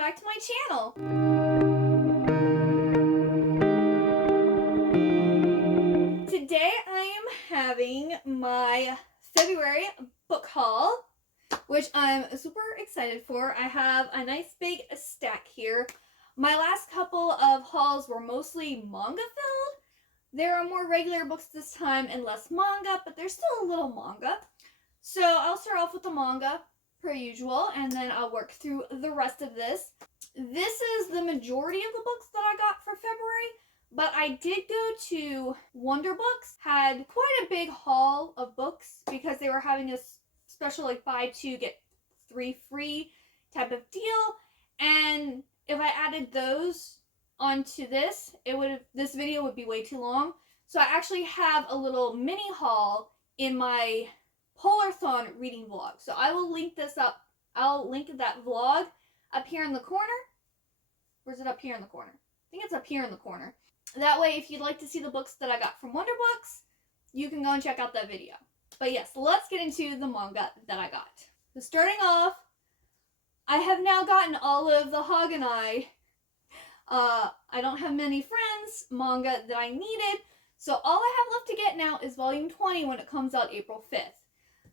back to my channel. Today I am having my February book haul, which I'm super excited for. I have a nice big stack here. My last couple of hauls were mostly manga filled. There are more regular books this time and less manga, but there's still a little manga. So I'll start off with the manga, per usual, and then I'll work through the rest of this. This is the majority of the books that I got for February, but I did go to Wonder Books, had quite a big haul of books because they were having a special like buy two get three free type of deal, and if I added those onto this, this video would be way too long. So I actually have a little mini haul in my Polarthon reading vlog. So I will link this up. I'll link that vlog up here in the corner. Or is it up here in the corner? I think it's up here in the corner. That way, if you'd like to see the books that I got from Wonder Books, you can go and check out that video. But yes, let's get into the manga that I got. So starting off, I have now gotten all of the Haganai. I don't have many friends manga that I needed. So all I have left to get now is volume 20 when it comes out April 5th.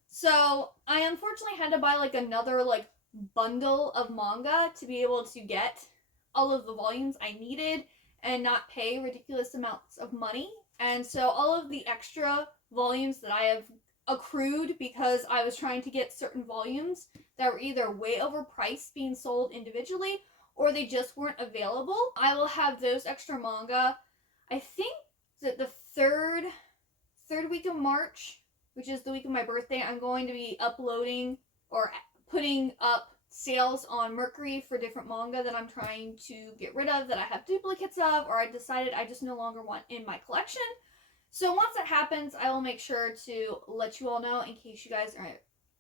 So I unfortunately had to buy like another like bundle of manga to be able to get all of the volumes I needed and not pay ridiculous amounts of money. And so all of the extra volumes that I have accrued because I was trying to get certain volumes that were either way overpriced being sold individually or they just weren't available, I will have those extra manga. I think that the third week of March, which is the week of my birthday, I'm going to be uploading or putting up sales on Mercury for different manga that I'm trying to get rid of, that I have duplicates of, or I decided I just no longer want in my collection. So once that happens, I will make sure to let you all know in case you guys are,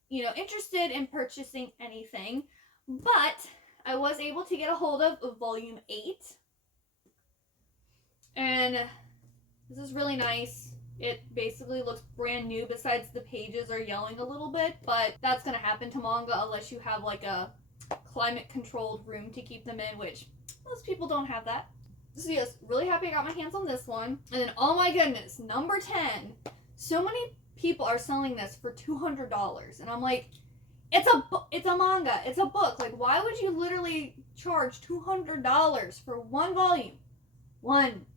interested in purchasing anything. But I was able to get a hold of volume 8. And this is really nice. It basically looks brand new besides the pages are yellowing a little bit, but that's going to happen to manga unless you have like a climate controlled room to keep them in, which most people don't have that. So yes, really happy I got my hands on this one. And then, oh my goodness, number 10. So many people are selling this for $200 and I'm like, it's a manga, it's a book. Like, why would you literally charge $200 for one volume? One.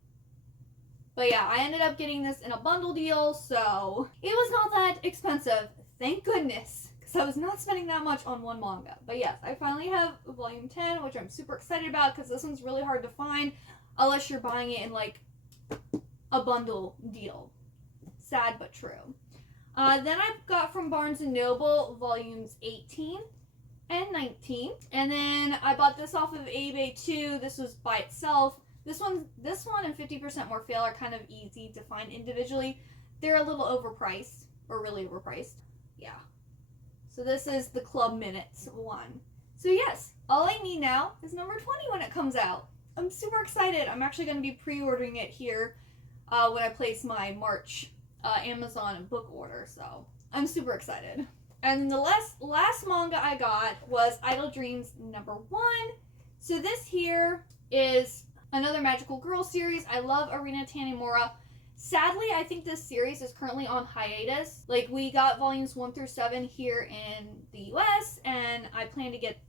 But yeah, I ended up getting this in a bundle deal, so it was not that expensive. Thank goodness, because I was not spending that much on one manga. But yes, I finally have volume 10, which I'm super excited about because this one's really hard to find unless you're buying it in like a bundle deal. Sad but true. Then I've got from Barnes & Noble volumes 18 and 19. And then I bought this off of eBay too. This was by itself. This one and 50% More Fail are kind of easy to find individually. They're a little overpriced, or really overpriced. Yeah. So this is the Club Minutes one. So yes, all I need now is number 20 when it comes out. I'm super excited. I'm actually going to be pre-ordering it here when I place my March Amazon book order. So I'm super excited. And the last manga I got was Idle Dreams number 1. So this here is another magical girl series. I love Arina Tanemura. Sadly, I think this series is currently on hiatus. Like, we got volumes 1 through 7 here in the US, and I plan to get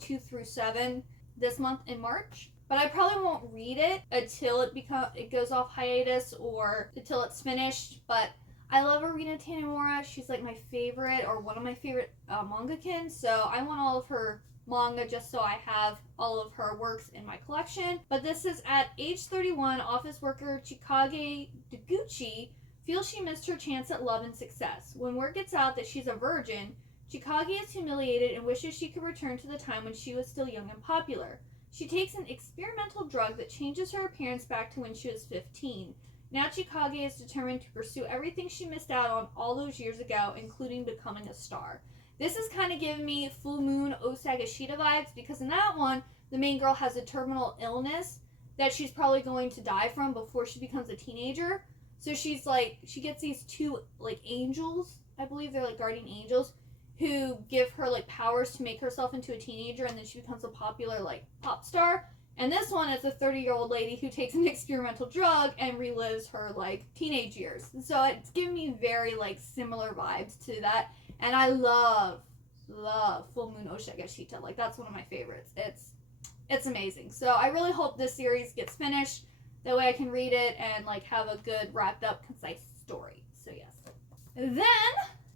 2 through 7 this month in March. But I probably won't read it until it goes off hiatus or until it's finished. But I love Arina Tanemura. She's like my favorite, or one of my favorite mangakin. So I want all of her manga just so I have all of her works in my collection. But this is at age 31, office worker Chikage Deguchi feels she missed her chance at love and success. When word gets out that she's a virgin, Chikage is humiliated and wishes she could return to the time when she was still young and popular. She takes an experimental drug that changes her appearance back to when she was 15. Now Chikage is determined to pursue everything she missed out on all those years ago, including becoming a star. This is kind of giving me Full Moon Osagashita vibes, because in that one, the main girl has a terminal illness that she's probably going to die from before she becomes a teenager. So she's like, she gets these two like angels, I believe they're like guardian angels, who give her like powers to make herself into a teenager, and then she becomes a popular like pop star. And this one is a 30-year-old lady who takes an experimental drug and relives her like teenage years. So it's giving me very like similar vibes to that. And I love Full Moon Oshigashita. Like that's one of my favorites. It's amazing. So I really hope this series gets finished. That way I can read it and like have a good wrapped up concise story. So yes. Then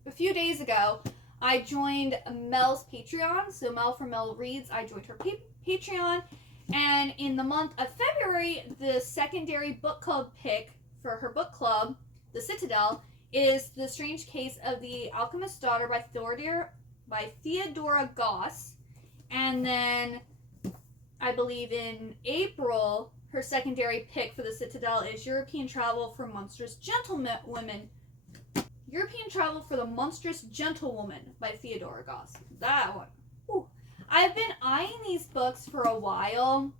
a few days ago I joined Mel's Patreon. So Mel from Mel Reads, I joined her Patreon. And in the month of February, the secondary book club pick for her book club, The Citadel, is The Strange Case of the Alchemist's Daughter by Theodora Goss. And then I believe in April, her secondary pick for The Citadel is European Travel for Monstrous Gentlewomen. European Travel for the Monstrous Gentlewoman by Theodora Goss. That one. Ooh. I've been eyeing these books for a while,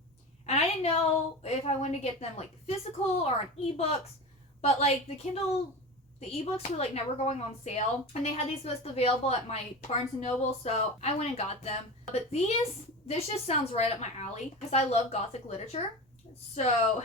and I didn't know if I wanted to get them like physical or on ebooks, but like the ebooks were like never going on sale, and they had these books available at my Barnes & Noble, so I went and got them. But this just sounds right up my alley, because I love Gothic literature. So,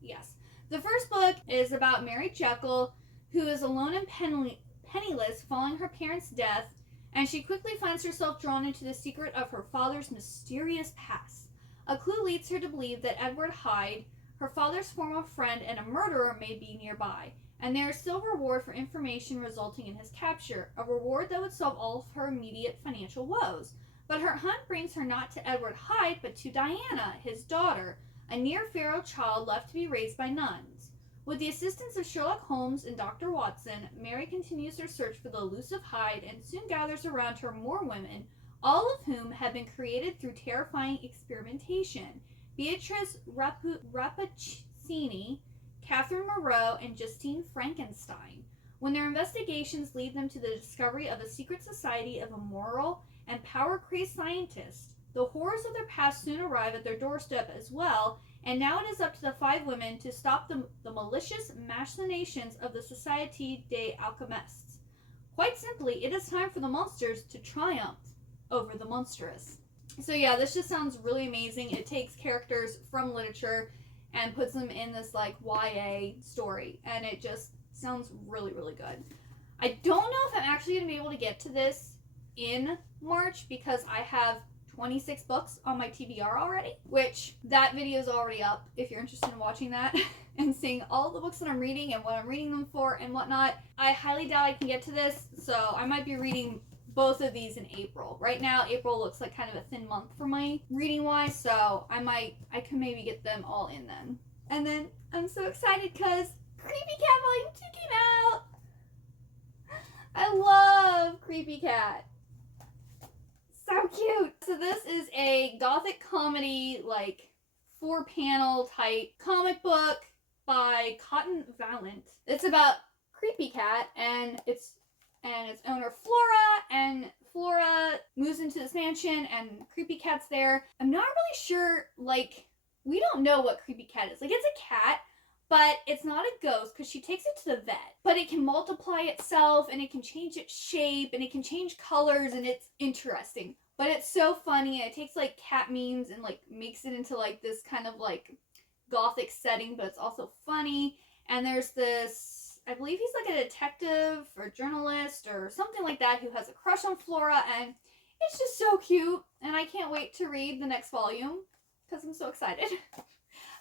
yes. The first book is about Mary Jekyll, who is alone and penniless following her parents' death, and she quickly finds herself drawn into the secret of her father's mysterious past. A clue leads her to believe that Edward Hyde, her father's former friend and a murderer, may be nearby, and there is still a reward for information resulting in his capture, a reward that would solve all of her immediate financial woes. But her hunt brings her not to Edward Hyde, but to Diana, his daughter, a near-feral child left to be raised by nuns. With the assistance of Sherlock Holmes and Dr. Watson, Mary continues her search for the elusive Hyde and soon gathers around her more women, all of whom have been created through terrifying experimentation. Beatrice Rappaccini, Catherine Moreau, and Justine Frankenstein. When their investigations lead them to the discovery of a secret society of immoral and power-crazed scientists, the horrors of their past soon arrive at their doorstep as well, and now it is up to the 5 women to stop the malicious machinations of the Société des Alchimistes. Quite simply, it is time for the monsters to triumph over the monstrous. So yeah, this just sounds really amazing. It takes characters from literature and puts them in this like YA story, and it just sounds really, really good. I don't know if I'm actually going to be able to get to this in March because I have 26 books on my TBR already, which that video is already up if you're interested in watching that and seeing all the books that I'm reading and what I'm reading them for and whatnot. I highly doubt I can get to this, so I might be reading both of these in April. Right now, April looks like kind of a thin month for my reading wise, so I can maybe get them all in then. And then I'm so excited because Creepy Cat Volume 2 came out! I love Creepy Cat. So cute. So this is a gothic comedy, like 4-panel type comic book by Cotton Valent. It's about Creepy Cat and its owner Flora, and Flora moves into this mansion and Creepy Cat's there. I'm not really sure, like, we don't know what Creepy Cat is. Like, it's a cat, but it's not a ghost because she takes it to the vet. But it can multiply itself, and it can change its shape, and it can change colors, and it's interesting. But it's so funny, and it takes, like, cat memes and, like, makes it into, like, this kind of, like, gothic setting, but it's also funny. And there's this, I believe he's, like, a detective or journalist or something like that who has a crush on Flora, and it's just so cute. And I can't wait to read the next volume because I'm so excited.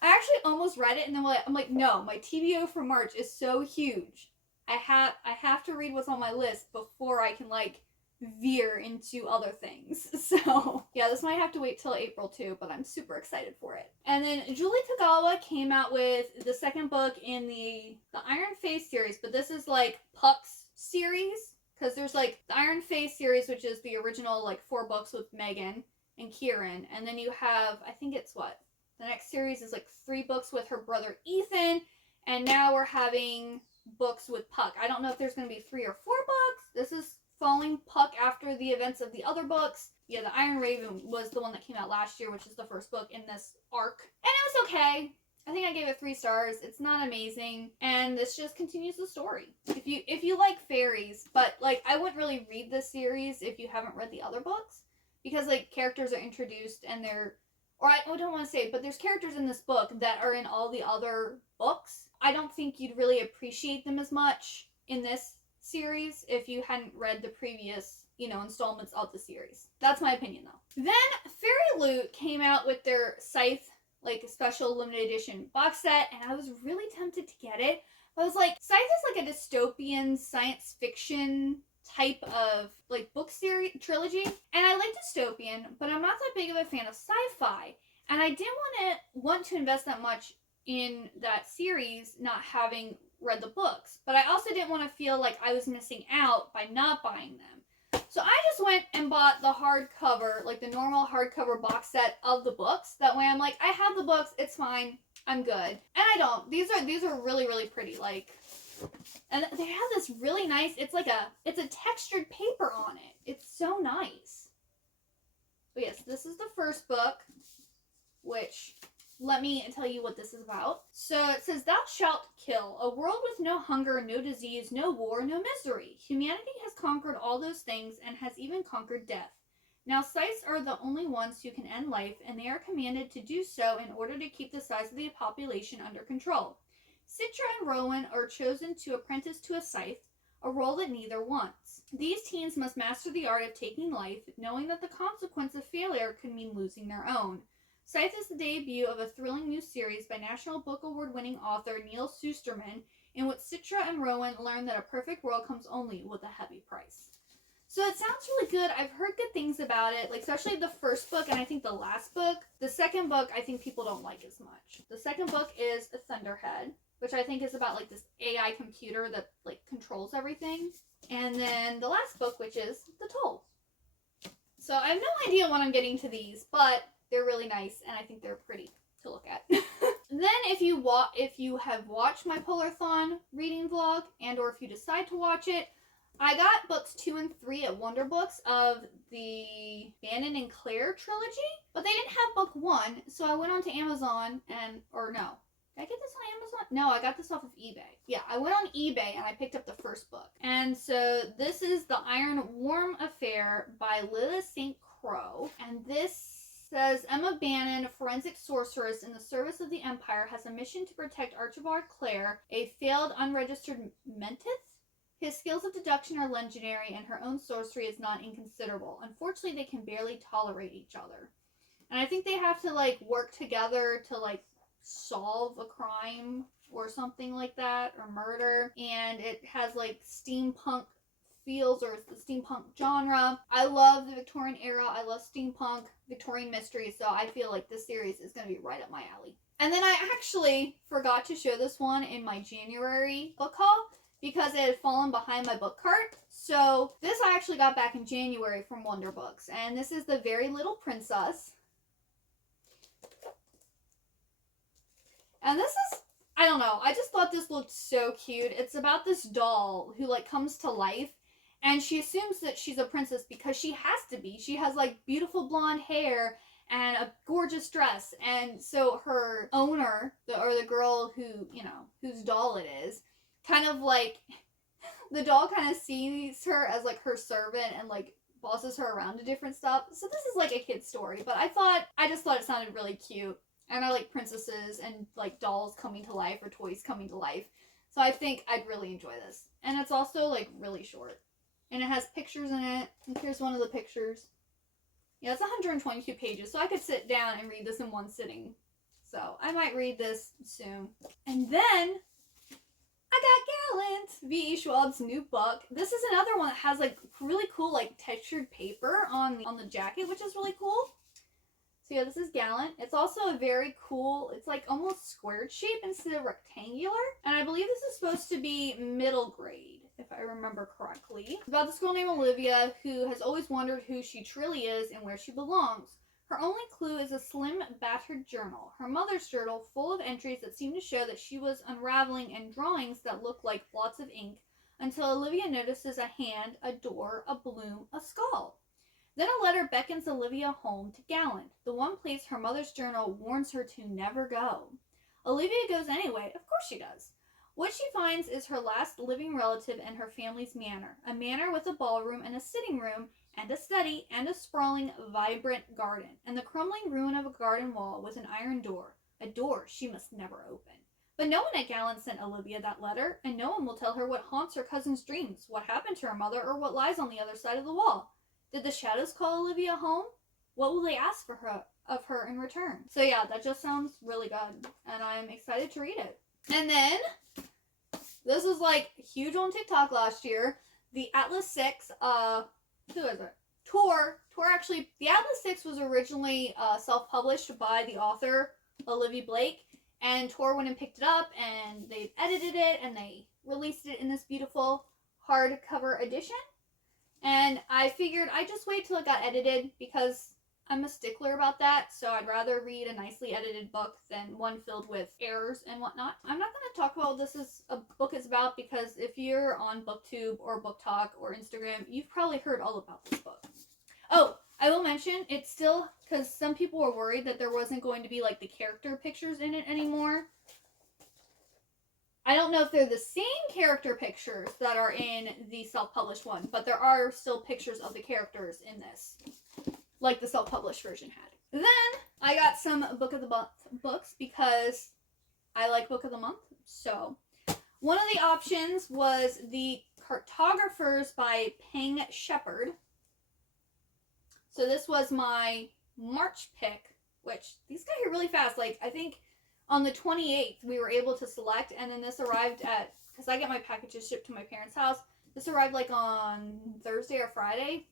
I actually almost read it, and then I'm like, no, my TBO for March is so huge. I have to read what's on my list before I can, like, veer into other things. So, yeah, this might have to wait till April, too, but I'm super excited for it. And then Julie Kagawa came out with the second book in the Iron Face series, but this is, like, Puck's series, because there's, like, the Iron Face series, which is the original, like, 4 books with Megan and Kieran, and then you have, I think it's what? The next series is like 3 books with her brother Ethan, and now we're having books with Puck. I don't know if there's going to be 3 or 4 books. This is following Puck after the events of the other books. Yeah, the Iron Raven was the one that came out last year, which is the first book in this arc. And it was okay. I think I gave it 3 stars. It's not amazing, and this just continues the story. If you like fairies, but like I wouldn't really read this series if you haven't read the other books, because like characters are introduced and I don't want to say, but there's characters in this book that are in all the other books. I don't think you'd really appreciate them as much in this series if you hadn't read the previous, installments of the series. That's my opinion though. Then Fairy Loot came out with their Scythe like a special limited edition box set, and I was really tempted to get it. I was like, Scythe is like a dystopian science fiction type of like book series trilogy, and I like dystopian, but I'm not that big of a fan of sci-fi, and I didn't want to invest that much in that series not having read the books, but I also didn't want to feel like I was missing out by not buying them. So I just went and bought the hardcover, like the normal hardcover box set of the books. That way I'm like, I have the books, it's fine, I'm good. And I don't. These are really, really pretty. Like, and they have this really nice, it's a textured paper on it. It's so nice. But yes, this is the first book, which, let me tell you what this is about. So it says, "Thou shalt kill. A world with no hunger, no disease, no war, no misery. Humanity has conquered all those things and has even conquered death. Now scythes are the only ones who can end life, and they are commanded to do so in order to keep the size of the population under control. Citra and Rowan are chosen to apprentice to a scythe, a role that neither wants. These teens must master the art of taking life, knowing that the consequence of failure could mean losing their own. Scythe is the debut of a thrilling new series by National Book Award-winning author Neil Susterman, in which Citra and Rowan learn that a perfect world comes only with a heavy price." So it sounds really good. I've heard good things about it, like especially the first book and I think the last book. The second book I think people don't like as much. The second book is Thunderhead, which I think is about like this AI computer that like controls everything. And then the last book, which is The Toll. So I have no idea when I'm getting to these, but they're really nice and I think they're pretty to look at. Then if you have watched my Polarthon reading vlog, and or if you decide to watch it, I got books 2 and 3 at Wonder Books of the Bannon and Claire trilogy, but they didn't have book 1, so I went onto Amazon Did I get this on Amazon? No, I got this off of eBay. Yeah, I went on eBay and I picked up the first book. And so this is The Iron Worm Affair by Lilith St. Crow. And this says, Emma Bannon, forensic sorceress in the service of the Empire, has a mission to protect Archibald Clare, a failed unregistered mentis. His skills of deduction are legendary, and her own sorcery is not inconsiderable. Unfortunately, they can barely tolerate each other. And I think they have to, like, work together to, like, solve a crime or something like that, or murder. And it has, like, steampunk feels, or it's the steampunk genre. I love the Victorian era. I love steampunk, Victorian mystery, so I feel like this series is going to be right up my alley. And then I actually forgot to show this one in my January book haul, because it had fallen behind my book cart. So this I actually got back in January from Wonder Books. And this is The Very Little Princess. And this is, I don't know, I just thought this looked so cute. It's about this doll who like comes to life, and she assumes that she's a princess because she has to be. She has like beautiful blonde hair and a gorgeous dress. And so her owner, or the girl who, whose doll it is, kind of like, the doll kind of sees her as like her servant and like bosses her around to different stuff. So this is like a kid's story, but I just thought it sounded really cute. And I like princesses and like dolls coming to life or toys coming to life. So I think I'd really enjoy this. And it's also like really short. And it has pictures in it. And here's one of the pictures. Yeah, it's 122 pages, so I could sit down and read this in one sitting. So I might read this soon. And then I got Gallant, V.E. Schwab's new book. This is another one that has like really cool like textured paper on the jacket, which is really cool. So yeah, this is Gallant. It's also a very cool, it's like almost squared shape instead of rectangular. And I believe this is supposed to be middle grade, if I remember correctly. It's about this girl named Olivia who has always wondered who she truly is and where she belongs. Her only clue is a slim, battered journal. Her mother's journal, full of entries that seem to show that she was unraveling, and drawings that look like blots of ink, until Olivia notices a hand, a door, a bloom, a skull. Then a letter beckons Olivia home to Gallant, the one place her mother's journal warns her to never go. Olivia goes anyway. Of course she does. What she finds is her last living relative and her family's manor. A manor with a ballroom and a sitting room and a study and a sprawling, vibrant garden. And the crumbling ruin of a garden wall with an iron door. A door she must never open. But no one at Gallant sent Olivia that letter, and no one will tell her what haunts her cousin's dreams, what happened to her mother, or what lies on the other side of the wall. Did the shadows call Olivia home? What will they ask of her in return? So yeah, that just sounds really good, and I'm excited to read it. And then, this was like huge on TikTok last year, the Atlas 6, who is it? Tor actually, the Atlas 6 was originally self-published by the author, Olivia Blake, and Tor went and picked it up, and they edited it, and they released it in this beautiful hardcover edition. And I figured I'd just wait till it got edited, because I'm a stickler about that, so I'd rather read a nicely edited book than one filled with errors and whatnot. I'm not going to talk about what a book is about, because if you're on BookTube or BookTok or Instagram, you've probably heard all about this book. Oh, I will mention, it's still, because some people were worried that there wasn't going to be, like, the character pictures in it anymore. I don't know if they're the same character pictures that are in the self-published one, but there are still pictures of the characters in this, like the self-published version had. Then, I got some Book of the Month books, because I like Book of the Month, so. One of the options was The Cartographers by Peng Shepherd. So this was my March pick, which these got here really fast. Like, I think on the 28th we were able to select, and then this arrived at, because I get my packages shipped to my parents' house, this arrived like on Thursday or Friday.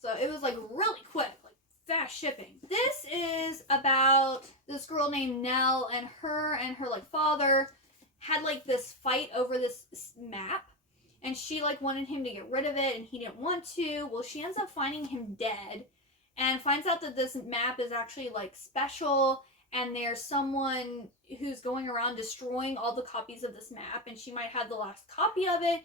So it was like really quick, like fast shipping. This is about this girl named Nell, and her like father had like this fight over this map. And she, like, wanted him to get rid of it, and he didn't want to. Well, she ends up finding him dead, and finds out that this map is actually, like, special, and there's someone who's going around destroying all the copies of this map, and she might have the last copy of it,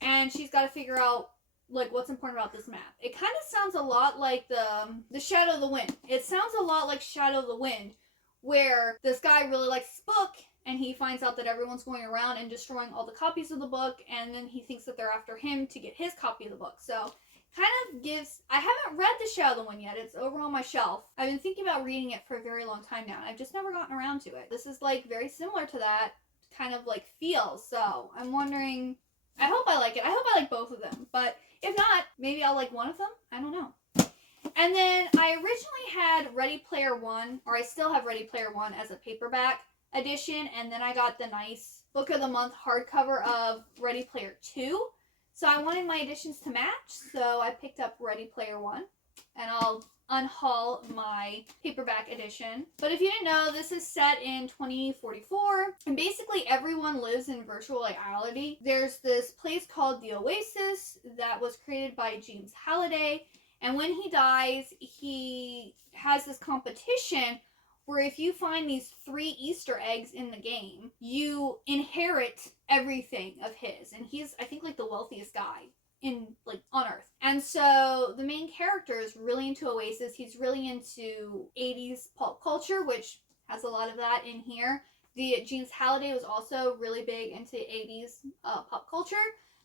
and she's got to figure out, like, what's important about this map. It kind of sounds a lot like the Shadow of the Wind. It sounds a lot like Shadow of the Wind, where this guy really likes this book, and he finds out that everyone's going around and destroying all the copies of the book, and then he thinks that they're after him to get his copy of the book. So, kind of gives... I haven't read The Shadow of the Wind yet. It's over on my shelf. I've been thinking about reading it for a very long time now, and I've just never gotten around to it. This is, like, very similar to that kind of, like, feel. So, I'm wondering... I hope I like it. I hope I like both of them. But if not, maybe I'll like one of them. I don't know. And then, I originally had Ready Player One, or I still have Ready Player One as a paperback edition, and then I got the nice Book of the Month hardcover of Ready Player 2. So I wanted my editions to match, so I picked up Ready Player 1, and I'll unhaul my paperback edition. But if you didn't know, this is set in 2044, and basically everyone lives in virtual reality. There's this place called the Oasis that was created by James Halliday, and when he dies, he has this competition where if you find these 3 Easter eggs in the game, you inherit everything of his. And he's, I think, like the wealthiest guy on Earth. And so the main character is really into Oasis. He's really into 80s pop culture, which has a lot of that in here. James Halliday was also really big into 80s pop culture.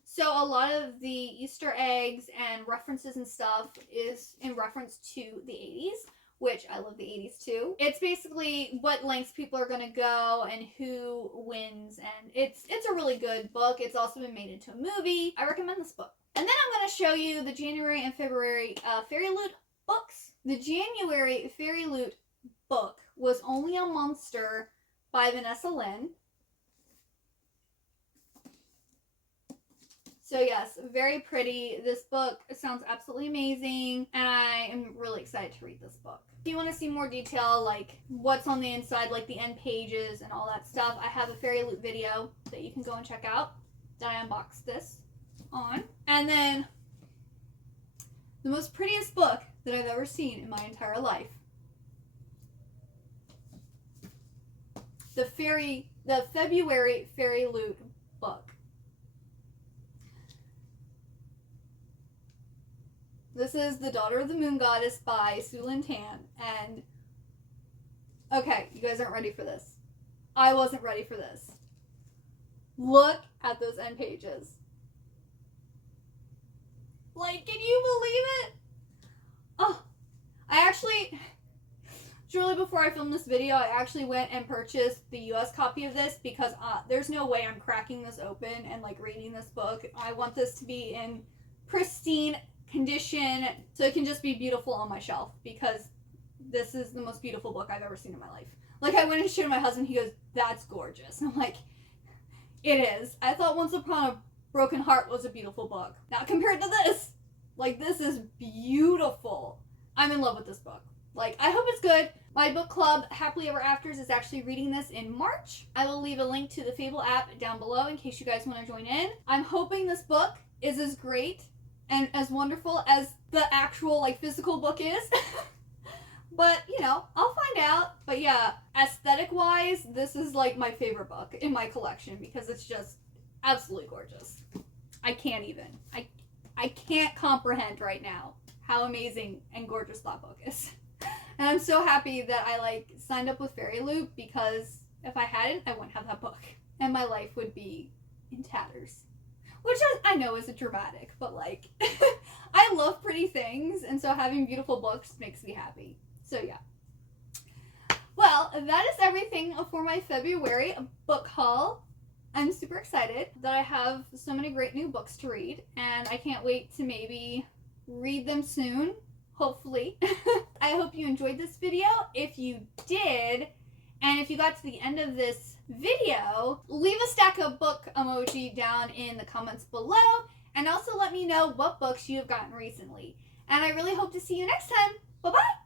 So a lot of the Easter eggs and references and stuff is in reference to the 80s. Which I love the 80s too. It's basically what lengths people are gonna go and who wins, and it's a really good book. It's also been made into a movie. I recommend this book. And then I'm gonna show you the January and February Fairy Loot books. The January Fairy Loot book was Only a Monster by Vanessa Lynn. So yes, very pretty. This book sounds absolutely amazing, and I am really excited to read this book. If you want to see more detail, like what's on the inside, like the end pages and all that stuff, I have a Fairy Loot video that you can go and check out that I unboxed this on. And then the most prettiest book that I've ever seen in my entire life. The February Fairy Loot book. This is The Daughter of the Moon Goddess by Su Lin Tan, and okay, you guys aren't ready for this. I wasn't ready for this. Look at those end pages. Like, can you believe it? Oh, I actually, shortly before I filmed this video, I actually went and purchased the US copy of this because there's no way I'm cracking this open and like reading this book. I want this to be in pristine condition so it can just be beautiful on my shelf, because this is the most beautiful book I've ever seen in my life. Like, I went and showed my husband, he goes, "That's gorgeous." And I'm like, it is. I thought Once Upon a Broken Heart was a beautiful book. Not compared to this. Like, this is beautiful. I'm in love with this book. Like, I hope it's good. My book club, Happily Ever Afters, is actually reading this in March. I will leave a link to the Fable app down below in case you guys want to join in. I'm hoping this book is as great and as wonderful as the actual, like, physical book is. But, you know, I'll find out. But yeah, aesthetic-wise, this is, like, my favorite book in my collection because it's just absolutely gorgeous. I can't even. I can't comprehend right now how amazing and gorgeous that book is. And I'm so happy that I, like, signed up with Fairy Loop, because if I hadn't, I wouldn't have that book. And my life would be in tatters. Which I know isn't dramatic, but, like, I love pretty things, and so having beautiful books makes me happy. So, yeah. Well, that is everything for my February book haul. I'm super excited that I have so many great new books to read, and I can't wait to maybe read them soon, hopefully. I hope you enjoyed this video. If you did, and if you got to the end of this video, leave a stack of book emoji down in the comments below, and also let me know what books you have gotten recently. And I really hope to see you next time. Bye-bye!